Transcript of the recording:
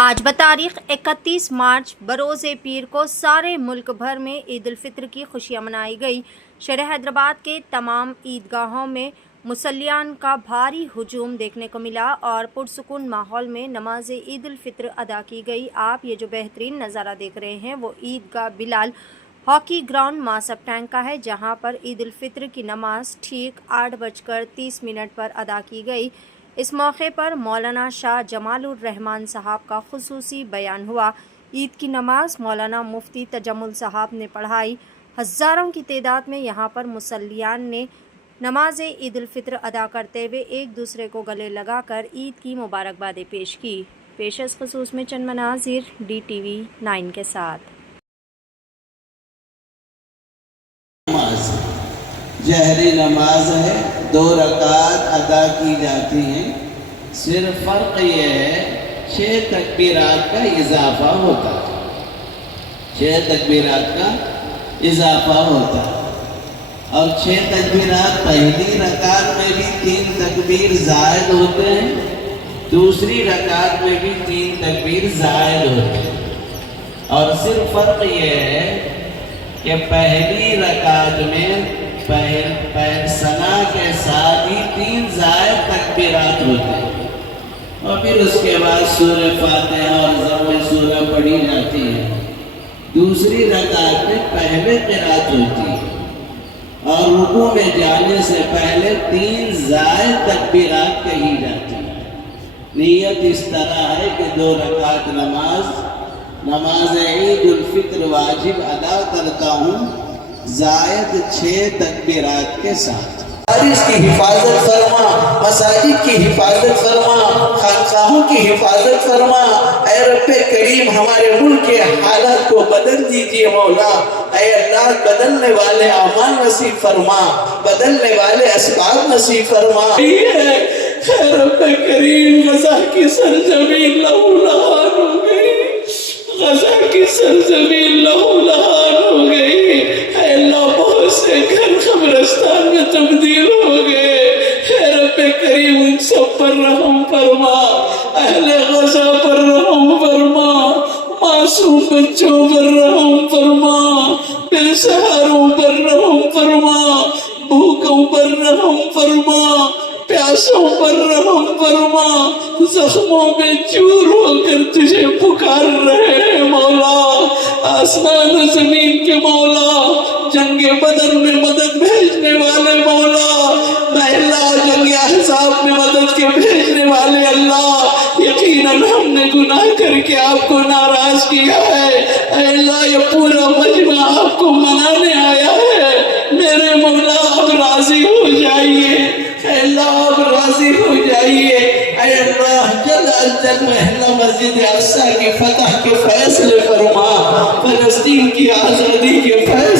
آج بتاریخ 31 مارچ بروز پیر کو سارے ملک بھر میں عید الفطر کی خوشیاں منائی گئی۔ شہر حیدرآباد کے تمام عیدگاہوں میں مصلیان کا بھاری ہجوم دیکھنے کو ملا اور پرسکون ماحول میں نماز عید الفطر ادا کی گئی۔ آپ یہ جو بہترین نظارہ دیکھ رہے ہیں وہ عیدگاہ بلال ہاکی گراؤنڈ ماسب ٹینک کا ہے، جہاں پر عید الفطر کی نماز ٹھیک 8:30 پر ادا کی گئی۔ اس موقع پر مولانا شاہ جمال الرحمن صاحب کا خصوصی بیان ہوا۔ عید کی نماز مولانا مفتی تجمل صاحب نے پڑھائی۔ ہزاروں کی تعداد میں یہاں پر مصلیان نے نماز عید الفطر ادا کرتے ہوئے ایک دوسرے کو گلے لگا کر عید کی مبارکبادیں پیش کی۔ پیش از خصوص میں چند مناظر DTV9 کے ساتھ۔ جہری نماز ہے، 2 رکعت ادا کی جاتی ہیں، صرف فرق یہ ہے 6 تکبیرات کا اضافہ ہوتا ہے، 6 تکبیرات کا اضافہ ہوتا ہے، اور 6 تکبیرات پہلی رکعت میں بھی 3 تکبیر زائد ہوتے ہیں، دوسری رکعت میں بھی 3 تکبیر زائد ہوتے ہیں، اور صرف فرق یہ ہے کہ پہلی رکعت میں پہل ثنا کے ساتھ ہی 3 زائد تکبیرات ہوتے ہیں، اور پھر اس کے بعد سورہ فاتحہ اور ضم سورہ پڑھی جاتی ہے۔ دوسری رکعت میں پہلے قرات ہوتی ہے اور رکوع میں جانے سے پہلے 3 زائد تکبیرات کہی جاتی ہے۔ نیت اس طرح ہے کہ 2 رکعت نماز عید الفطر واجب ادا کرتا ہوں، زائد 6 تکبیرات کے ساتھ۔ مدارس کی حفاظت فرما، مساجد کی حفاظت فرما، خانقاہوں کی حفاظت فرما۔ اے رب کریم ہمارے ملک کے حالات کو بدل دیجئے مولا۔ اے اللہ بدلنے والے اعمال نصیب فرما، بدلنے والے اسباب نصیب فرما۔ اے رب کریم غزہ کی سرزمین لہولہان ہو گئی، غزہ کی سرزمین لہولہان ہو گئی۔ اے اللہ بہت سے گھر قبرستان میں تبدیل ہو گئے۔ اے رب کریم ان سب پر رحم فرما، اہل غزہ پر رحم فرما، معصوم بچوں پر رحم فرما، بے سہاروں پر رحم فرما، بھوکوں پر رحم فرما، پیاسوں پر رحم فرما، زخموں میں چور ہو کر تجھے پکار رہے ہیں مولا۔ آسمان و زمین کے مولا، جنگ بدر میں مدد بھیجنے والے مولا، اللہ جنگ احزاب میں مدد کے بھیجنے والے اللہ، یقیناً ہم نے گناہ کر کے آپ کو ناراض کیا ہے۔ اے اللہ یہ پورا مجمع آپ کو منانے آیا ہے، میرے مولا آپ راضی ہو جائیے، اے اللہ آپ راضی ہو جائیے۔ اے اللہ جلد از جلد محلہ مسجد اقصی کی فتح کے فیصلے فرما، فلسطین کی آزادی کے فیصلے